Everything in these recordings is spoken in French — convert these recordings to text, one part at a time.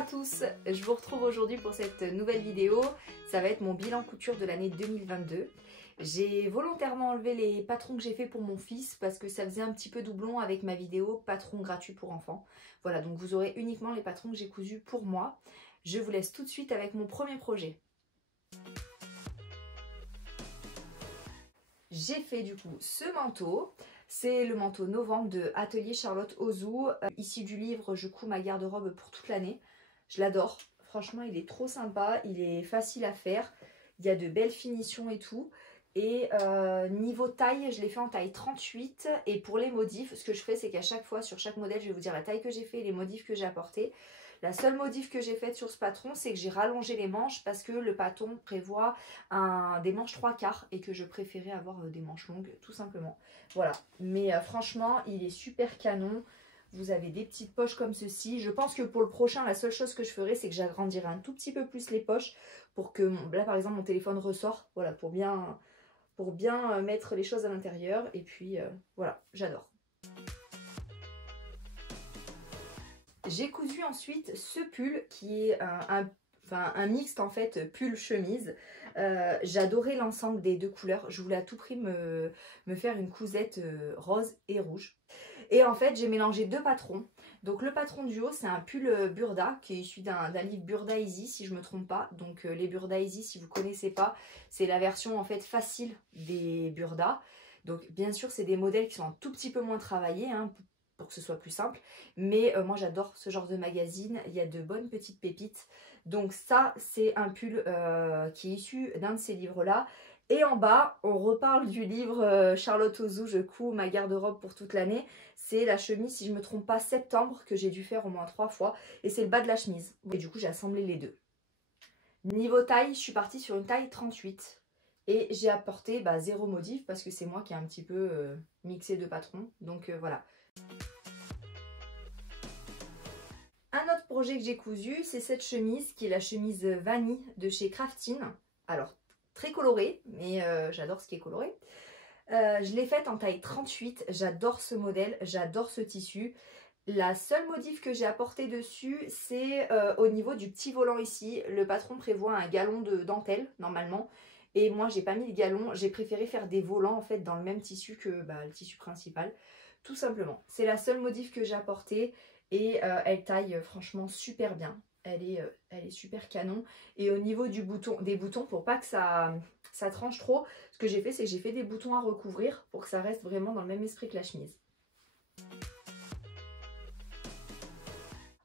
à tous, je vous retrouve aujourd'hui pour cette nouvelle vidéo. Ça va être mon bilan couture de l'année 2022. J'ai volontairement enlevé les patrons que j'ai fait pour mon fils parce que ça faisait un petit peu doublon avec ma vidéo patron gratuit pour enfants. Voilà, donc vous aurez uniquement les patrons que j'ai cousus pour moi. Je vous laisse tout de suite avec mon premier projet. J'ai fait du coup ce manteau. C'est le manteau novembre de Atelier Charlotte Ozou. Issu du livre Je couds ma garde-robe pour toute l'année. Je l'adore. Franchement, il est trop sympa. Il est facile à faire. Il y a de belles finitions et tout. Et niveau taille, je l'ai fait en taille 38. Et pour les modifs, ce que je fais, c'est qu'à chaque fois, sur chaque modèle, je vais vous dire la taille que j'ai fait et les modifs que j'ai apportés. La seule modif que j'ai faite sur ce patron, c'est que j'ai rallongé les manches parce que le patron prévoit des manches 3/4 et que je préférais avoir des manches longues, tout simplement. Voilà, mais franchement, il est super canon. Vous avez des petites poches comme ceci. Je pense que pour le prochain, la seule chose que je ferai, c'est que j'agrandirai un tout petit peu plus les poches pour que, là par exemple, mon téléphone ressort. Voilà, pour bien mettre les choses à l'intérieur. Et puis, voilà, j'adore. J'ai cousu ensuite ce pull qui est un mixte en fait pull-chemise. J'adorais l'ensemble des deux couleurs. Je voulais à tout prix me faire une cousette rose et rouge. Et en fait j'ai mélangé deux patrons. Donc le patron du haut c'est un pull Burda qui est issu d'un livre Burda Easy si je ne me trompe pas. Donc les Burda Easy, si vous ne connaissez pas, c'est la version en fait facile des Burda. Donc bien sûr c'est des modèles qui sont un tout petit peu moins travaillés hein, pour que ce soit plus simple. Mais moi j'adore ce genre de magazine, il y a de bonnes petites pépites. Donc ça c'est un pull qui est issu d'un de ces livres là. Et en bas on reparle du livre Charlotte Ozou, Je couds ma garde-robe pour toute l'année. C'est la chemise, si je ne me trompe pas, septembre, que j'ai dû faire au moins 3 fois. Et c'est le bas de la chemise. Et du coup j'ai assemblé les deux. Niveau taille, je suis partie sur une taille 38. Et j'ai apporté 0 modif parce que c'est moi qui ai un petit peu mixé de patrons. Donc voilà. Un autre projet que j'ai cousu, c'est cette chemise qui est la chemise vanille de chez Craftine. Alors, très colorée, mais j'adore ce qui est coloré. Je l'ai faite en taille 38, j'adore ce modèle, j'adore ce tissu. La seule modif que j'ai apporté dessus, c'est au niveau du petit volant ici. Le patron prévoit un galon de dentelle, normalement. Et moi, j'ai pas mis le galon, j'ai préféré faire des volants en fait dans le même tissu que le tissu principal. Tout simplement. C'est la seule modif que j'ai apportée. Et elle taille franchement super bien. Elle est super canon. Et au niveau des boutons, pour pas que ça tranche trop, ce que j'ai fait, c'est que j'ai fait des boutons à recouvrir pour que ça reste vraiment dans le même esprit que la chemise.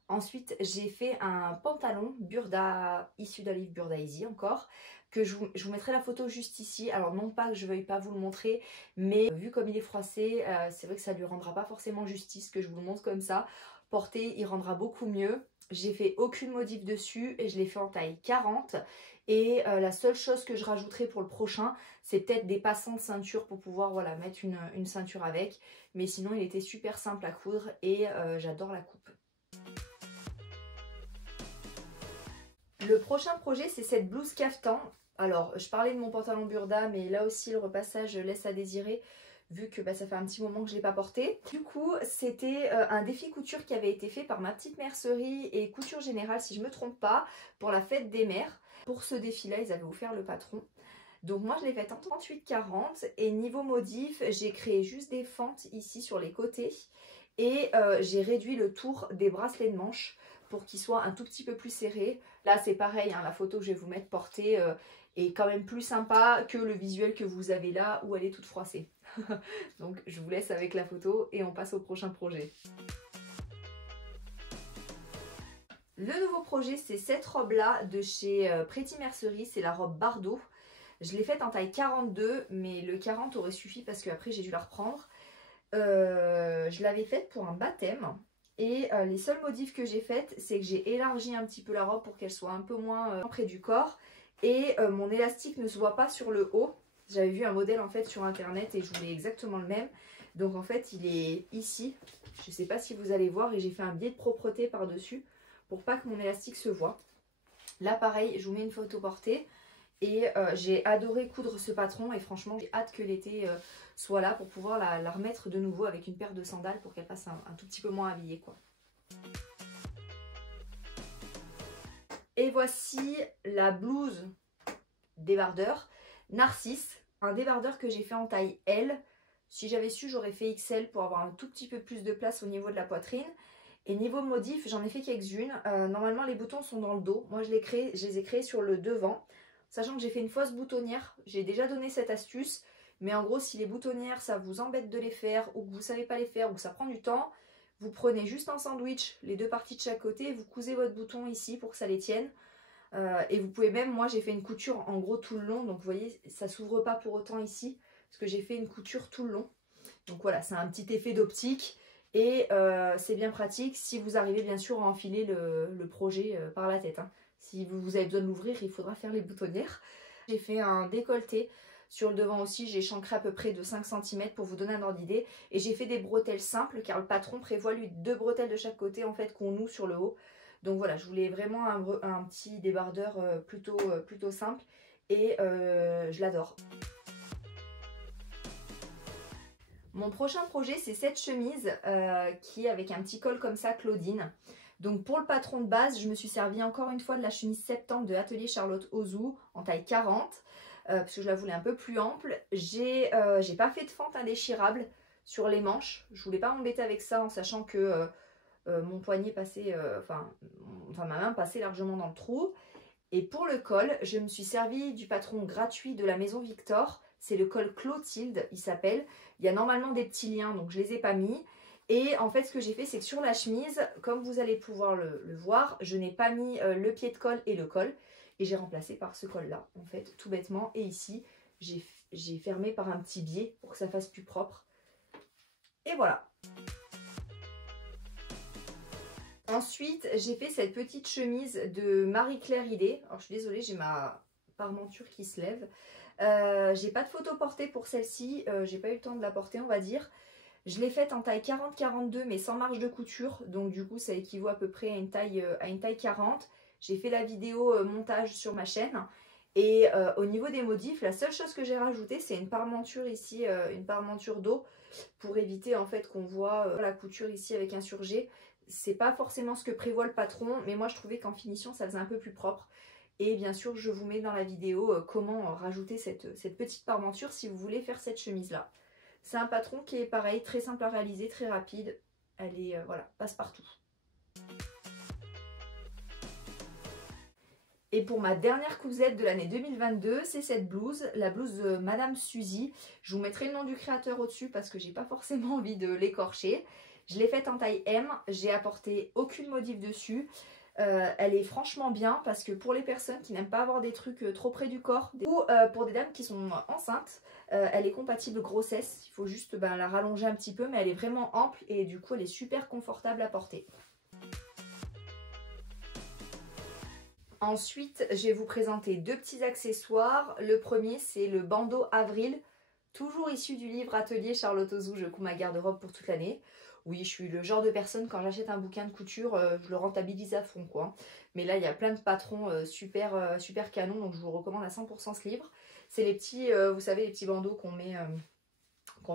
Ensuite, j'ai fait un pantalon Burda, issu d'un livre Burda Easy encore, que je vous mettrai la photo juste ici. Alors non pas que je veuille pas vous le montrer, mais vu comme il est froissé, c'est vrai que ça lui rendra pas forcément justice que je vous le montre comme ça. Porté, il rendra beaucoup mieux. J'ai fait aucune modif dessus et je l'ai fait en taille 40. Et la seule chose que je rajouterai pour le prochain, c'est peut-être des passants de ceinture pour pouvoir mettre une ceinture avec. Mais sinon, il était super simple à coudre et j'adore la coupe. Le prochain projet, c'est cette blouse caftan. Alors, je parlais de mon pantalon Burda, mais là aussi, le repassage laisse à désirer, vu que ça fait un petit moment que je ne l'ai pas porté. Du coup, c'était un défi couture qui avait été fait par ma petite mercerie et couture générale, si je ne me trompe pas, pour la fête des mères. Pour ce défi-là, ils avaient offert le patron. Donc moi, je l'ai fait en 38-40 et niveau modif, j'ai créé juste des fentes ici sur les côtés et j'ai réduit le tour des bracelets de manche pour qu'ils soient un tout petit peu plus serrés. Là, c'est pareil, hein, la photo que je vais vous mettre portée est quand même plus sympa que le visuel que vous avez là où elle est toute froissée. Donc, je vous laisse avec la photo et on passe au prochain projet. Le nouveau projet, c'est cette robe-là de chez Pretty Mercerie. C'est la robe Bardot. Je l'ai faite en taille 42, mais le 40 aurait suffi parce qu'après, j'ai dû la reprendre. Je l'avais faite pour un baptême. Et les seules modifs que j'ai faites, c'est que j'ai élargi un petit peu la robe pour qu'elle soit un peu moins près du corps. Et mon élastique ne se voit pas sur le haut. J'avais vu un modèle en fait sur internet et je voulais exactement le même. Donc en fait il est ici. Je ne sais pas si vous allez voir et j'ai fait un biais de propreté par dessus pour pas que mon élastique se voit. Là pareil, je vous mets une photo portée. Et j'ai adoré coudre ce patron et franchement j'ai hâte que l'été soit là pour pouvoir la remettre de nouveau avec une paire de sandales pour qu'elle passe un tout petit peu moins habillée quoi. Et voici la blouse débardeur Narcisse, un débardeur que j'ai fait en taille L. Si j'avais su, j'aurais fait XL pour avoir un tout petit peu plus de place au niveau de la poitrine. Et niveau modif, j'en ai fait quelques-unes. Normalement, les boutons sont dans le dos. Moi, je les ai créés sur le devant. Sachant que j'ai fait une fausse boutonnière. J'ai déjà donné cette astuce. Mais en gros, si les boutonnières, ça vous embête de les faire, ou que vous ne savez pas les faire, ou que ça prend du temps, vous prenez juste un sandwich, les deux parties de chaque côté, vous cousez votre bouton ici pour que ça les tienne. Et vous pouvez même, moi j'ai fait une couture en gros tout le long, donc vous voyez, ça s'ouvre pas pour autant ici, parce que j'ai fait une couture tout le long. Donc voilà, c'est un petit effet d'optique, et c'est bien pratique si vous arrivez bien sûr à enfiler le projet par la tête. Hein. Si vous avez besoin de l'ouvrir, il faudra faire les boutonnières. J'ai fait un décolleté. Sur le devant aussi, j'ai échancré à peu près de 5 cm pour vous donner un ordre d'idée. Et j'ai fait des bretelles simples car le patron prévoit lui 2 bretelles de chaque côté en fait qu'on noue sur le haut. Donc voilà, je voulais vraiment un petit débardeur plutôt simple et je l'adore. Mon prochain projet, c'est cette chemise qui est avec un petit col comme ça, Claudine. Donc pour le patron de base, je me suis servi encore une fois de la chemise septembre de Atelier Charlotte Ozou en taille 40. Parce que je la voulais un peu plus ample. J'ai pas fait de fente indéchirable sur les manches. Je voulais pas m'embêter avec ça en sachant que mon poignet passait, ma main passait largement dans le trou. Et pour le col, je me suis servi du patron gratuit de la maison Victor. C'est le col Clotilde, il s'appelle. Il y a normalement des petits liens, donc je les ai pas mis. Et en fait, ce que j'ai fait, c'est que sur la chemise, comme vous allez pouvoir le voir, je n'ai pas mis le pied de col et le col. Et j'ai remplacé par ce col là, en fait, tout bêtement. Et ici, j'ai fermé par un petit biais pour que ça fasse plus propre. Et voilà. Ensuite, j'ai fait cette petite chemise de Marie-Claire Idée. Alors, je suis désolée, j'ai ma parmenture qui se lève. J'ai pas de photo portée pour celle-ci. J'ai pas eu le temps de la porter, on va dire. Je l'ai faite en taille 40-42, mais sans marge de couture. Donc, du coup, ça équivaut à peu près à une taille 40. J'ai fait la vidéo montage sur ma chaîne. Et au niveau des modifs, la seule chose que j'ai rajoutée, c'est une parmenture ici, une parmenture d'eau, pour éviter en fait qu'on voit la couture ici avec un surjet. C'est pas forcément ce que prévoit le patron, mais moi je trouvais qu'en finition ça faisait un peu plus propre. Et bien sûr, je vous mets dans la vidéo comment rajouter cette petite parmenture si vous voulez faire cette chemise là. C'est un patron qui est pareil, très simple à réaliser, très rapide. Elle est, voilà, passe-partout. Et pour ma dernière cousette de l'année 2022, c'est cette blouse, la blouse de Madame Suzy. Je vous mettrai le nom du créateur au-dessus parce que j'ai pas forcément envie de l'écorcher. Je l'ai faite en taille M, j'ai apporté aucune modif dessus. Elle est franchement bien parce que pour les personnes qui n'aiment pas avoir des trucs trop près du corps ou pour des dames qui sont enceintes, elle est compatible grossesse. Il faut juste la rallonger un petit peu, mais elle est vraiment ample et du coup elle est super confortable à porter. Ensuite, je vais vous présenter deux petits accessoires. Le premier, c'est le bandeau Avril, toujours issu du livre Atelier Charlotte Ozou, je couds ma garde-robe pour toute l'année. Oui, je suis le genre de personne, quand j'achète un bouquin de couture, je le rentabilise à fond, quoi. Mais là, il y a plein de patrons super canons, donc je vous recommande à 100% ce livre. C'est les petits, vous savez, les petits bandeaux qu'on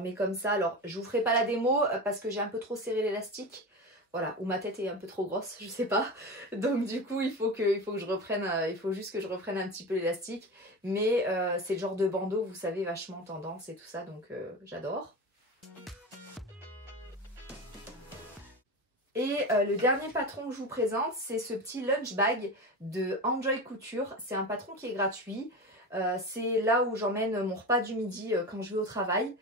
met comme ça. Alors, je vous ferai pas la démo parce que j'ai un peu trop serré l'élastique. Voilà, ou ma tête est un peu trop grosse, je sais pas. Donc du coup, il faut que je reprenne, il faut juste que je reprenne un petit peu l'élastique. Mais c'est le genre de bandeau, vous savez, vachement tendance et tout ça, donc j'adore. Et le dernier patron que je vous présente, c'est ce petit lunch bag de Enjoy Couture. C'est un patron qui est gratuit. C'est là où j'emmène mon repas du midi quand je vais au travail.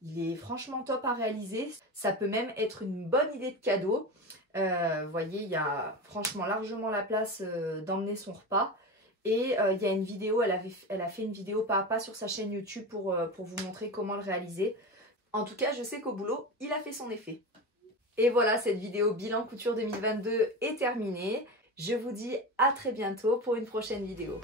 Il est franchement top à réaliser. Ça peut même être une bonne idée de cadeau. Vous voyez, il y a franchement largement la place d'emmener son repas. Et il y a une vidéo, elle a fait une vidéo pas à pas sur sa chaîne YouTube pour vous montrer comment le réaliser. En tout cas, je sais qu'au boulot, il a fait son effet. Et voilà, cette vidéo bilan couture 2022 est terminée. Je vous dis à très bientôt pour une prochaine vidéo.